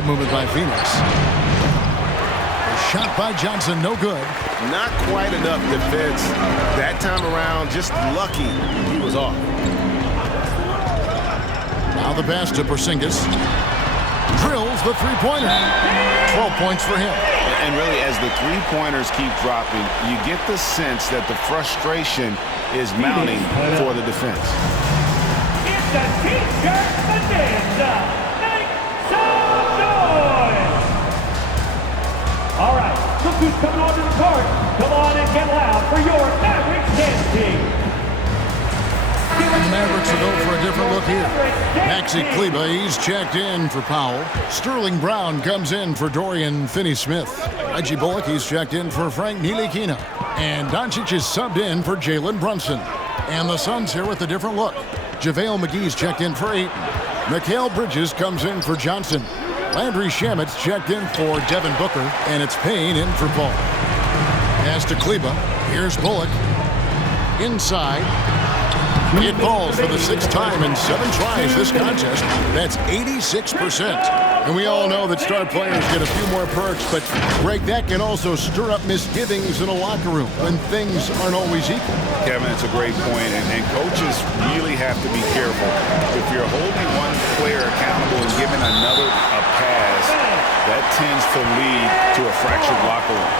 ball movement by Phoenix. A shot by Johnson, no good. Not quite enough defense. That time around, just lucky he was off. Now the pass to Porzingis. Drills the three-pointer. 12 points for him. And really, as the three-pointers keep dropping, you get the sense that the frustration is mounting for the defense. It's a T-shirt bonanza. Make some noise. All right, look who's coming onto the court. Come on and get loud for your Mavericks dance team. The Mavericks will go for a different look here. Maxi Kleber, he's checked in for Powell. Sterling Brown comes in for Dorian Finney-Smith. Reggie Bullock, he's checked in for Frank Ntilikina. And Doncic is subbed in for Jalen Brunson. And the Suns here with a different look. JaVale McGee's checked in for Ayton. Mikal Bridges comes in for Johnson. Landry Shamet's checked in for Devin Booker. And it's Payne in for Paul. Pass to Kleber. Here's Bullock. Inside. It falls for the 6th time in 7 tries this contest. That's 86%. And we all know that star players get a few more perks, but Greg, that can also stir up misgivings in a locker room when things aren't always equal. Kevin, it's a great point, and coaches really have to be careful. If you're holding one player accountable and giving another a pass, that tends to lead to a fractured locker room.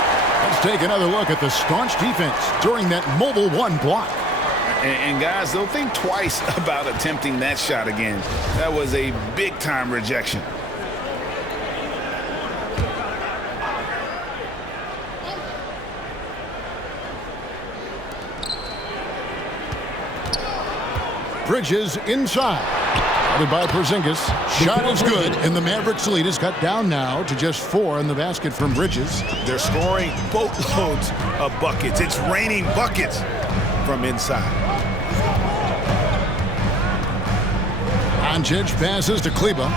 Let's take another look at the staunch defense during that mobile 1 block. And guys, they'll think twice about attempting that shot again. That was a big-time rejection. Bridges inside. Guarded by Porzingis. Shot is good, and the Mavericks lead is cut down now to just 4 in the basket from Bridges. They're scoring boatloads of buckets. It's raining buckets from inside. Doncic passes to Kleber.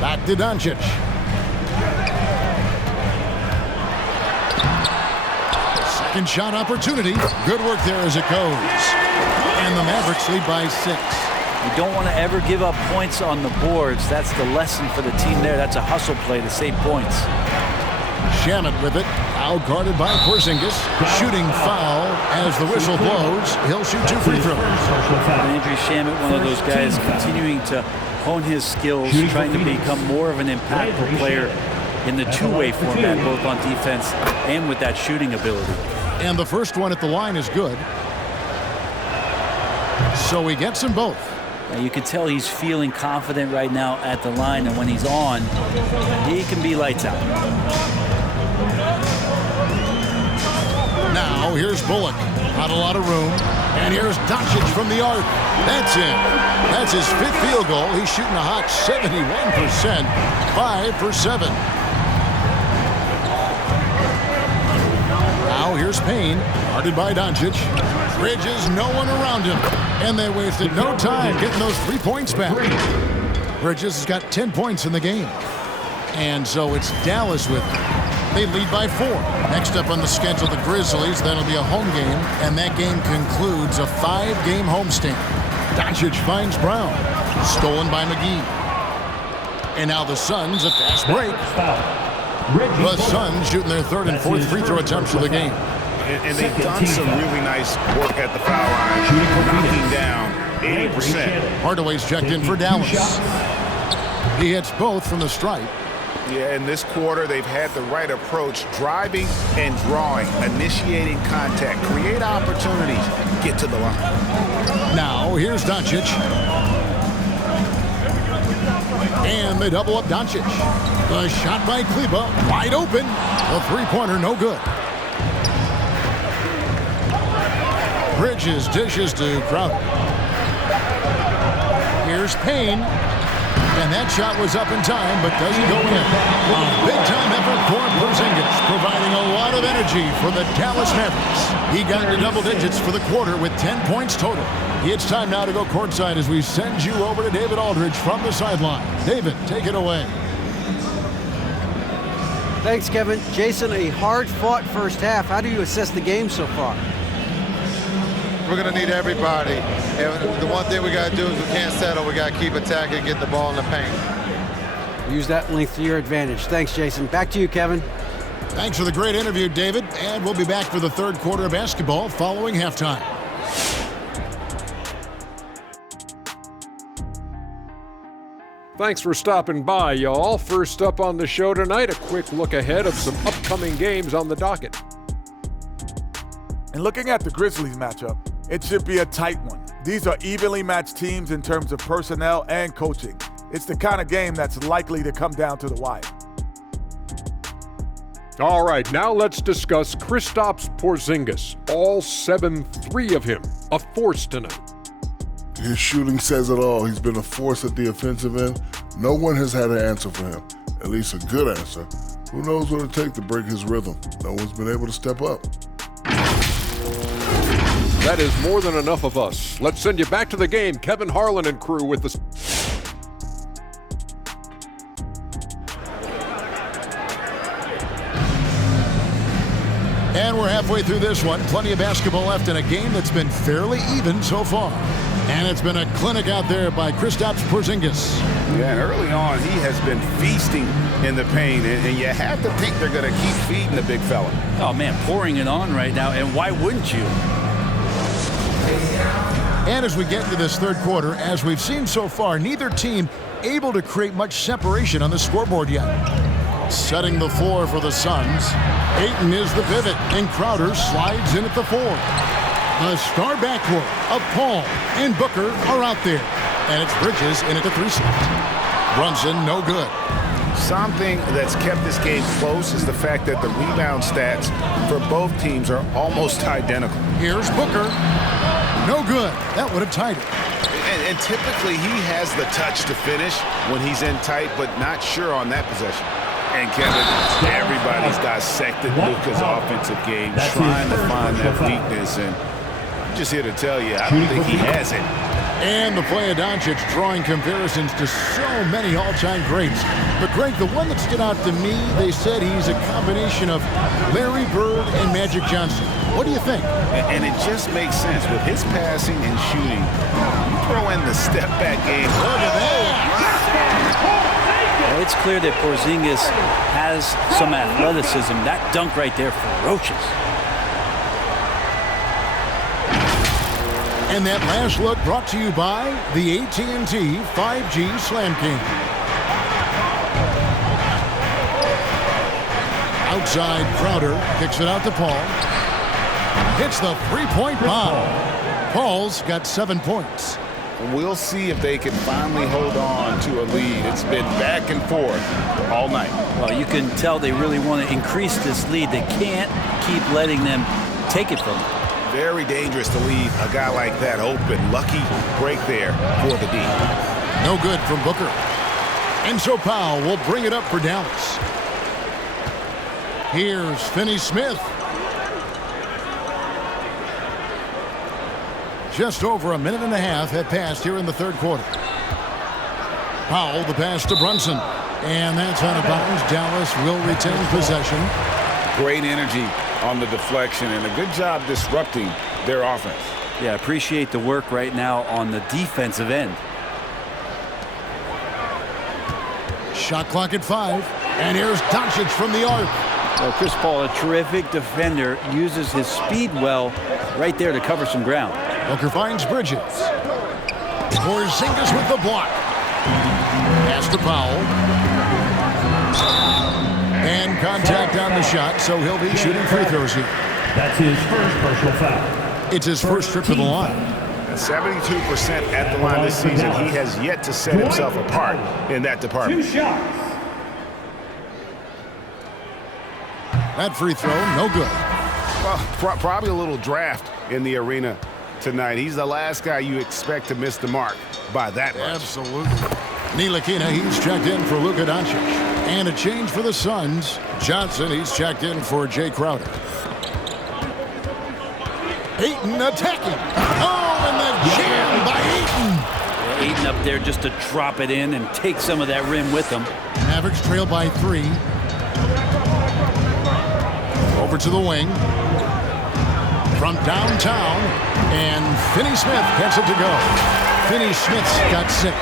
Back to Doncic. Second shot opportunity. Good work there as it goes. And the Mavericks lead by 6. You don't want to ever give up points on the boards. That's the lesson for the team there. That's a hustle play to save points. Shamet with it. Out guarded by Porzingis. Shooting foul as the whistle blows. He'll shoot 2 free throws. Landry Shamet, one of those guys continuing to hone his skills, trying to become more of an impactful player in the two-way format, both on defense and with that shooting ability. And the first one at the line is good. So he gets them both. Now you can tell he's feeling confident right now at the line, and when he's on, he can be lights out. Now here's Bullock. Not a lot of room. And here's Doncic from the arc. That's in. That's his 5th field goal. He's shooting a hot 71%. 5 for 7. Now here's Payne. Guarded by Doncic. Bridges, no one around him. And they wasted no time getting those 3 points back. Bridges has got 10 points in the game. And so it's Dallas with him. They lead by 4. Next up on the schedule, the Grizzlies. That'll be a home game, and that game concludes a 5-game homestand. Doncic finds Brown. Stolen by McGee. And now the Suns, a fast break. The Suns shooting their 3rd and 4th free throw attempts of the game. And they've done some really nice work at the foul line, knocking down 80%. Hardaway's checked in for Dallas. He hits both from the stripe. Yeah, in this quarter, they've had the right approach, driving and drawing, initiating contact, create opportunities, get to the line. Now, here's Doncic. And they double up Doncic. The shot by Kleber, wide open. The 3-pointer, no good. Bridges dishes to Crowder. Here's Payne. And that shot was up in time, but doesn't go in. A big-time effort for Porzingis, providing a lot of energy for the Dallas Mavericks. He got into double digits for the quarter with 10 points total. It's time now to go courtside as we send you over to David Aldridge from the sideline. David, take it away. Thanks, Kevin. Jason, a hard-fought first half. How do you assess the game so far? We're going to need everybody. And the one thing we got to do is we can't settle. We got to keep attacking, get the ball in the paint. Use that length to your advantage. Thanks, Jason. Back to you, Kevin. Thanks for the great interview, David. And we'll be back for the third quarter of basketball following halftime. Thanks for stopping by, y'all. First up on the show tonight, a quick look ahead of some upcoming games on the docket. And looking at the Grizzlies matchup, it should be a tight one. These are evenly matched teams in terms of personnel and coaching. It's the kind of game that's likely to come down to the wire. All right, now let's discuss Kristaps Porzingis. All 7-3 of him, a force tonight. His shooting says it all. He's been a force at the offensive end. No one has had an answer for him, at least a good answer. Who knows what it'll take to break his rhythm? No one's been able to step up. That is more than enough of us. Let's send you back to the game. Kevin Harlan and crew with the... And we're halfway through this one. Plenty of basketball left in a game that's been fairly even so far. And it's been a clinic out there by Kristaps Porzingis. Yeah, and early on, he has been feasting in the paint, and you have to think they're going to keep feeding the big fella. Oh, man, pouring it on right now, and why wouldn't you? And as we get into this third quarter, as we've seen so far, neither team able to create much separation on the scoreboard yet. Setting the floor for the Suns, Ayton is the pivot, and Crowder slides in at the 4. The star backcourt of Paul and Booker are out there, and it's Bridges in at the 3 slot. Brunson, no good. Something that's kept this game close is the fact that the rebound stats for both teams are almost identical. Here's Booker. No good. That would have tied it. And typically he has the touch to finish when he's in tight, but not sure on that possession. And Kevin, everybody's dissected Luka's offensive game, trying to find that weakness, and I'm just here to tell you, I don't think he has it. And the play of Doncic drawing comparisons to so many all-time greats. But Greg, the one that stood out to me, they said he's a combination of Larry Bird and Magic Johnson. What do you think? And it just makes sense. With his passing and shooting, you throw in the step-back game. Look at that! Well, it's clear that Porzingis has some athleticism. That dunk right there, ferocious. And that last look brought to you by the AT&T 5G Slam King. Outside, Crowder kicks it out to Paul. Hits the three-point bomb. Paul's got 7 points. We'll see if they can finally hold on to a lead. It's been back and forth all night. Well, you can tell they really want to increase this lead. They can't keep letting them take it from them. Very dangerous to leave a guy like that open. Lucky break there for the D. No good from Booker. And so Powell will bring it up for Dallas. Here's Finney-Smith. Just over a minute and a half had passed here in the third quarter. Powell, the pass to Brunson. And that's out of bounds. Dallas will retain possession. Great energy on the deflection and a good job disrupting their offense. Yeah, appreciate the work right now on the defensive end. Shot clock at 5. And here's Doncic from the arc. Well, Chris Paul, a terrific defender, uses his speed well right there to cover some ground. Booker finds Bridges. Porzingis with the block. Pass to Powell. And contact on the shot, so he'll be shooting free throws here. That's his first personal foul. It's his first trip to the line. 72% at the line this season. He has yet to set himself apart in that department. 2 shots. That free throw, no good. Well, probably a little draft in the arena tonight. He's the last guy you expect to miss the mark by that much. Absolutely. Ntilikina, he's checked in for Luka Doncic. And a change for the Suns. Johnson, he's checked in for Jay Crowder. Ayton attacking. Oh, and the jam by Ayton. Ayton up there just to drop it in and take some of that rim with them. Mavericks trail by 3. Over to the wing. From downtown. And Finney-Smith gets it to go. Finney-Smith's got 6.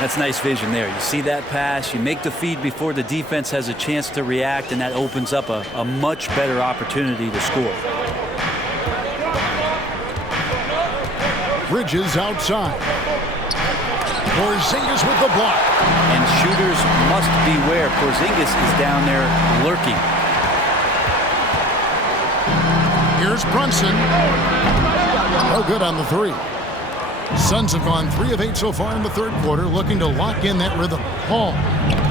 That's nice vision there. You see that pass, you make the feed before the defense has a chance to react, and that opens up a much better opportunity to score. Bridges outside. Porzingis with the block. And shooters must beware. Porzingis is down there lurking. Here's Brunson. No good on the three. Suns have gone 3 of 8 so far in the third quarter, looking to lock in that rhythm. Paul.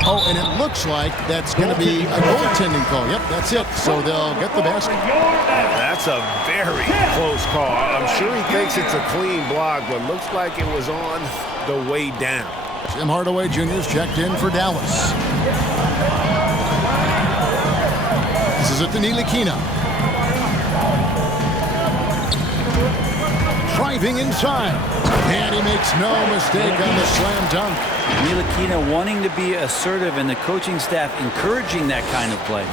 Oh, and it looks like that's going to be a goaltending call. Yep, that's it. So they'll get the basket. That's a very close call. I'm sure he thinks it's a clean block, but looks like it was on the way down. Tim Hardaway Jr. is checked in for Dallas. This is it to Ntilikina. Driving inside. And he makes no mistake on the slam dunk. Ntilikina wanting to be assertive, and the coaching staff encouraging that kind of play.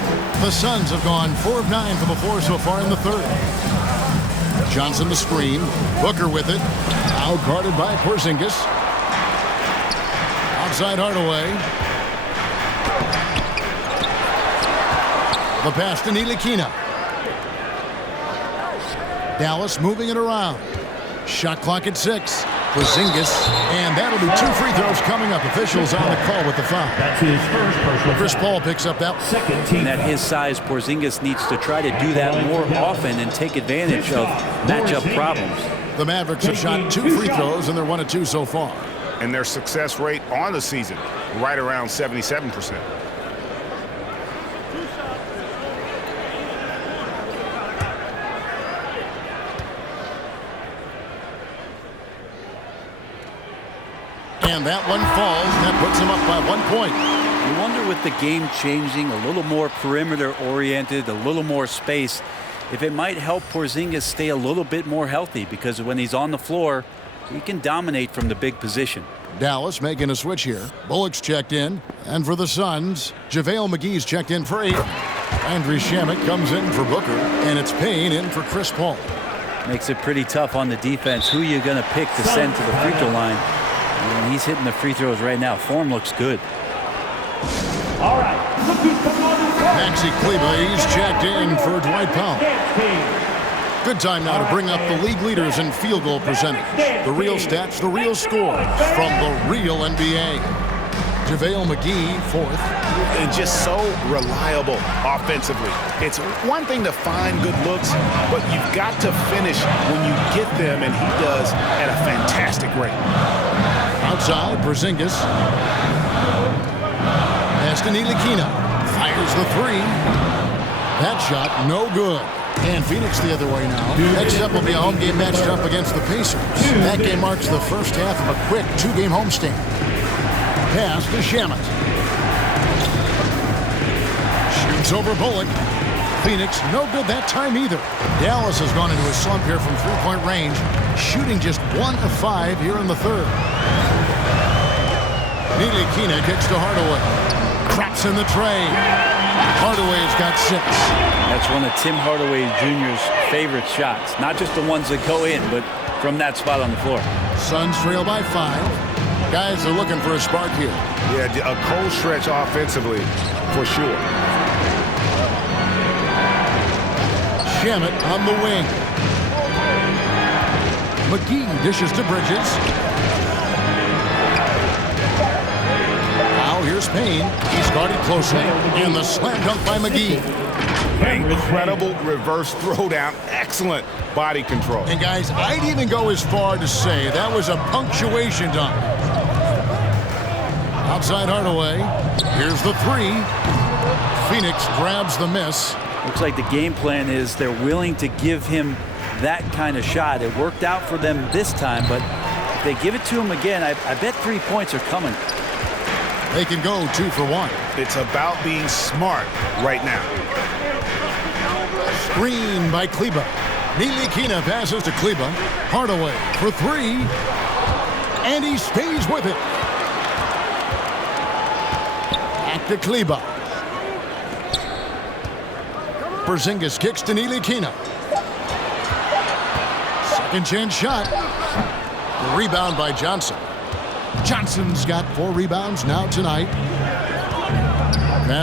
The Suns have gone 4 of 9 from the floor so far in the third. Johnson the screen. Booker with it. Out guarded by Porzingis. Outside Hardaway. The pass to Ntilikina. Dallas moving it around. Shot clock at 6. Porzingis, and that'll be 2 free throws coming up. Officials on the call with the foul. That's his first personal. Chris Paul picks up that. Second team. And at his size, Porzingis needs to try to do that more often and take advantage of matchup problems. The Mavericks have shot 2 free throws, and they're 1 of 2 so far. And their success rate on the season, right around 77%. And that one falls, and that puts them up by 1 point. You wonder, with the game changing, a little more perimeter-oriented, a little more space, if it might help Porzingis stay a little bit more healthy, because when he's on the floor, he can dominate from the big position. Dallas making a switch here. Bullock's checked in. And for the Suns, JaVale McGee's checked in for 8. Andrew Shamet comes in for Booker, and it's Payne in for Chris Paul. Makes it pretty tough on the defense. Who are you going to pick to send to the free throw line? And he's hitting the free throws right now. Form looks good. All right, look who's coming on to the court. Maxi Kleber, he's checked in for Dwight Powell. Good time now to bring up the league leaders in field goal percentage. The real stats, the real scores from the real NBA. JaVale McGee, 4th. And just so reliable offensively. It's one thing to find good looks, but you've got to finish when you get them, and he does at a fantastic rate. Outside, Porzingis. Pass to Ntilikina. Fires the 3. That shot, no good. And Phoenix the other way now. Next up will be a home game matched up against the Pacers. That game marks the first half of a quick 2-game homestand. Pass to Shamet. Shoots over Bullock. Phoenix, no good that time either. Dallas has gone into a slump here from 3-point range, shooting just 1 of 5 here in the third. Ntilikina kicks to Hardaway. Traps in the tray. Hardaway's got 6. That's one of Tim Hardaway Jr.'s favorite shots. Not just the ones that go in, but from that spot on the floor. Suns trail by 5. Guys are looking for a spark here. Yeah, a cold stretch offensively, for sure. Shamet on the wing. McGee dishes to Bridges. Now here's Payne. He's guarded closely. And the slam dunk by McGee. Incredible reverse throwdown. Excellent body control. And guys, I'd even go as far to say that was a punctuation dunk. Outside Hardaway. Here's the 3. Phoenix grabs the miss. Looks like the game plan is they're willing to give him that kind of shot. It worked out for them this time, but if they give it to him again, I bet 3 points are coming. They can go 2 for 1. It's about being smart right now. Screen by Kleber. Ntilikina passes to Kleber. Hardaway for 3. And he stays with it. Back to Kleber. Porzingis kicks to Ntilikina. Second chance shot. The rebound by Johnson. Johnson's got 4 rebounds now tonight. Pass